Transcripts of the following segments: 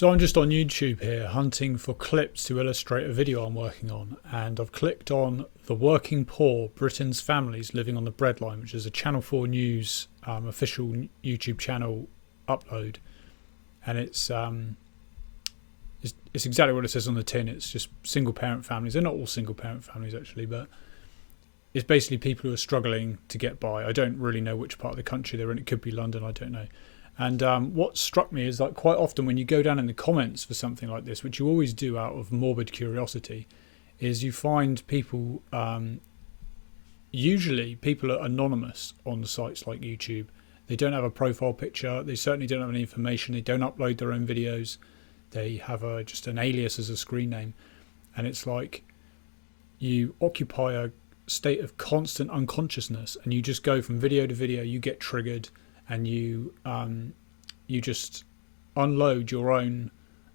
So I'm just on YouTube here hunting for clips to illustrate a video I'm working on, and I've clicked on The Working Poor, Britain's Families Living on the Breadline, which is a Channel 4 News official YouTube channel upload, and it's exactly what it says on the tin. It's just single parent families. They're not all single parent families actually, but it's basically people who are struggling to get by. I don't really know which part of the country they're in. It could be London, I don't know. And what struck me is that quite often when you go down in the comments for something like this, which you always do out of morbid curiosity, is you find people, usually people are anonymous on sites like YouTube. They don't have a profile picture. They certainly don't have any information. They don't upload their own videos. They have just an alias as a screen name. And it's like you occupy a state of constant unconsciousness, and you just go from video to video. You get triggered, and you just unload your own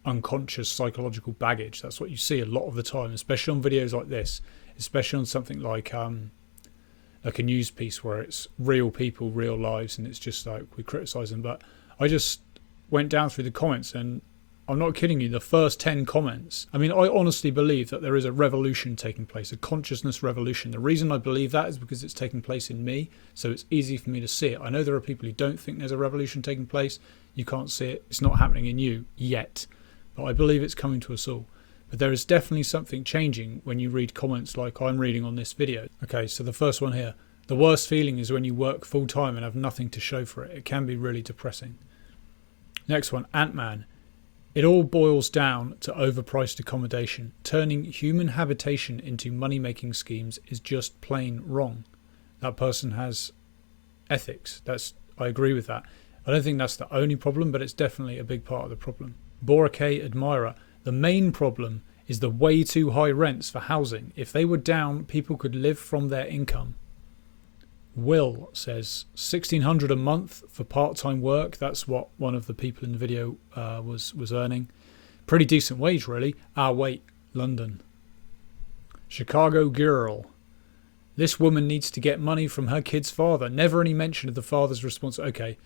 unconscious psychological baggage. That's what you see a lot of the time, especially on videos like this, especially on something like a news piece where it's real people, real lives, and it's just like we criticize them. But I just went down through the comments, and I'm not kidding you, the first 10 comments, I mean, I honestly believe that there is a revolution taking place, a consciousness revolution. The reason I believe that is because it's taking place in me, so it's easy for me to see it. I know there are people who don't think there's a revolution taking place. You can't see it. It's not happening in you yet, but I believe it's coming to us all. But there is definitely something changing when you read comments like I'm reading on this video. Okay, so the first one here. The worst feeling is when you work full time and have nothing to show for it. It can be really depressing. Next one, Ant-Man. It all boils down to overpriced accommodation. Turning human habitation into money-making schemes is just plain wrong. That person has ethics. I agree with that. I don't think that's the only problem, but it's definitely a big part of the problem. Borake Admirer. The main problem is the way too high rents for housing. If they were down, people could live from their income. Will says $1,600 a month for part-time work. That's what one of the people in the video was earning. Pretty decent wage, really. Wait, London. Chicago Girl. This woman needs to get money from her kid's father. Never any mention of the father's response. Okay,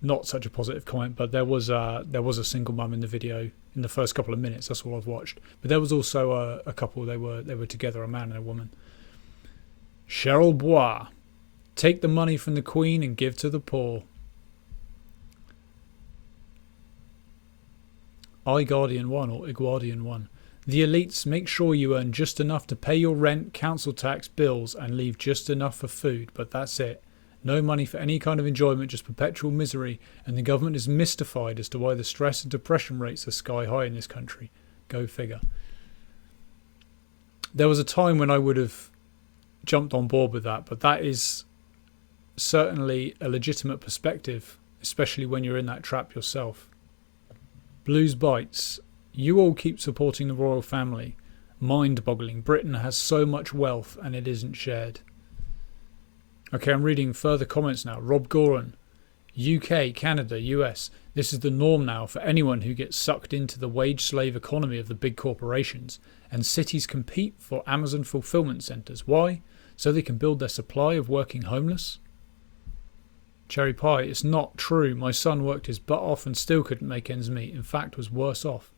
not such a positive comment, but there was a single mum in the video in the first couple of minutes. That's all I've watched. But there was also a couple. They were together, a man and a woman. Cheryl Bois. Take the money from the Queen and give to the poor. iGuardian 1 or Iguardian 1. The elites make sure you earn just enough to pay your rent, council tax, bills, and leave just enough for food, but that's it. No money for any kind of enjoyment, just perpetual misery, and the government is mystified as to why the stress and depression rates are sky high in this country. Go figure. There was a time when I would have jumped on board with that, but that is certainly a legitimate perspective, especially when you're in that trap yourself. Blues Bites. You all keep supporting the royal family. Mind-boggling. Britain has so much wealth and it isn't shared. Okay, I'm reading further comments now. Rob Goran. UK, Canada, US. This is the norm now for anyone who gets sucked into the wage slave economy of the big corporations, and cities compete for Amazon fulfillment centres. Why? So they can build their supply of working homeless? Cherry Pie, it's not true. My son worked his butt off and still couldn't make ends meet. In fact, was worse off.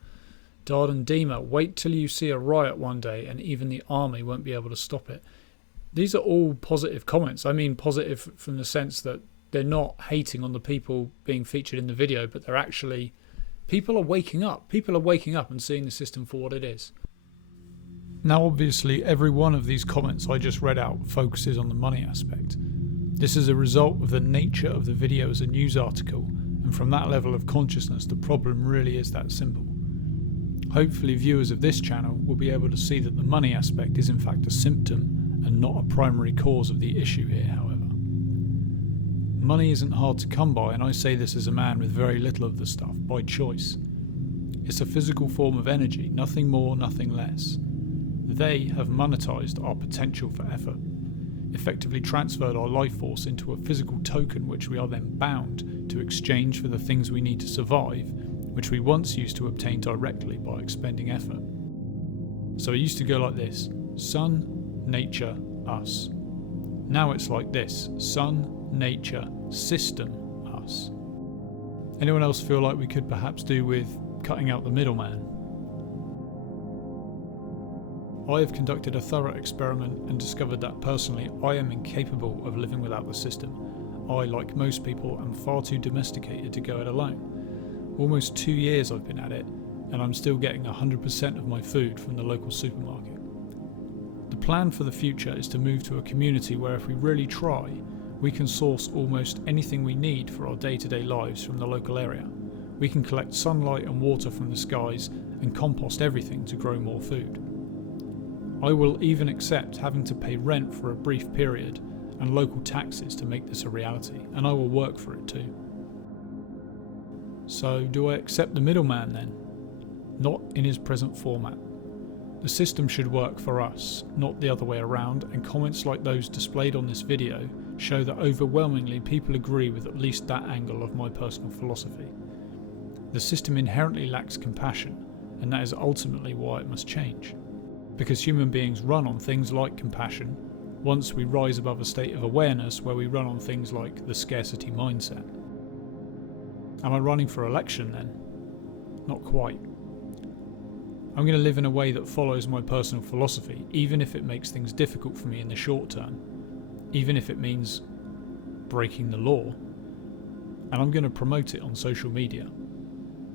Darden Deemer, wait till you see a riot one day and even the army won't be able to stop it. These are all positive comments. I mean positive from the sense that they're not hating on the people being featured in the video, but they're actually... People are waking up. People are waking up and seeing the system for what it is. Now, obviously, every one of these comments I just read out focuses on the money aspect. This is a result of the nature of the video as a news article, and from that level of consciousness, the problem really is that simple. Hopefully, viewers of this channel will be able to see that the money aspect is in fact a symptom and not a primary cause of the issue here, however. Money isn't hard to come by, and I say this as a man with very little of the stuff, by choice. It's a physical form of energy, nothing more, nothing less. They have monetized our potential for effort, effectively transferred our life force into a physical token which we are then bound to exchange for the things we need to survive, which we once used to obtain directly by expending effort. So it used to go like this: sun, nature, us. Now it's like this: sun, nature, system, us. Anyone else feel like we could perhaps do with cutting out the middleman. I have conducted a thorough experiment and discovered that personally I am incapable of living without the system. I, like most people, am far too domesticated to go it alone. Almost 2 years I've been at it, and I'm still getting 100% of my food from the local supermarket. The plan for the future is to move to a community where if we really try, we can source almost anything we need for our day-to-day lives from the local area. We can collect sunlight and water from the skies and compost everything to grow more food. I will even accept having to pay rent for a brief period and local taxes to make this a reality, and I will work for it too. So do I accept the middleman then? Not in his present format. The system should work for us, not the other way around, and comments like those displayed on this video show that overwhelmingly people agree with at least that angle of my personal philosophy. The system inherently lacks compassion, and that is ultimately why it must change. Because human beings run on things like compassion, once we rise above a state of awareness where we run on things like the scarcity mindset. Am I running for election then? Not quite. I'm going to live in a way that follows my personal philosophy, even if it makes things difficult for me in the short term, even if it means breaking the law, and I'm going to promote it on social media.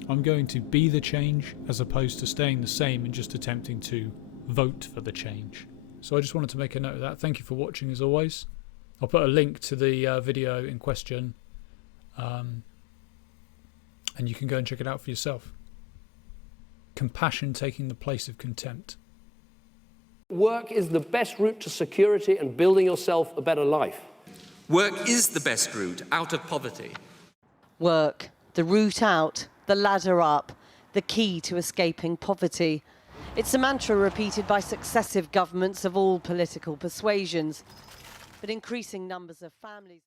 I'm going to be the change as opposed to staying the same and just attempting to vote for the change. So I just wanted to make a note of that. Thank you for watching as always. I'll put a link to the video in question, and you can go and check it out for yourself. Compassion taking the place of contempt. Work is the best route to security and building yourself a better life. Work is the best route out of poverty. Work, the route out, the ladder up, the key to escaping poverty. It's a mantra repeated by successive governments of all political persuasions. But increasing numbers of families...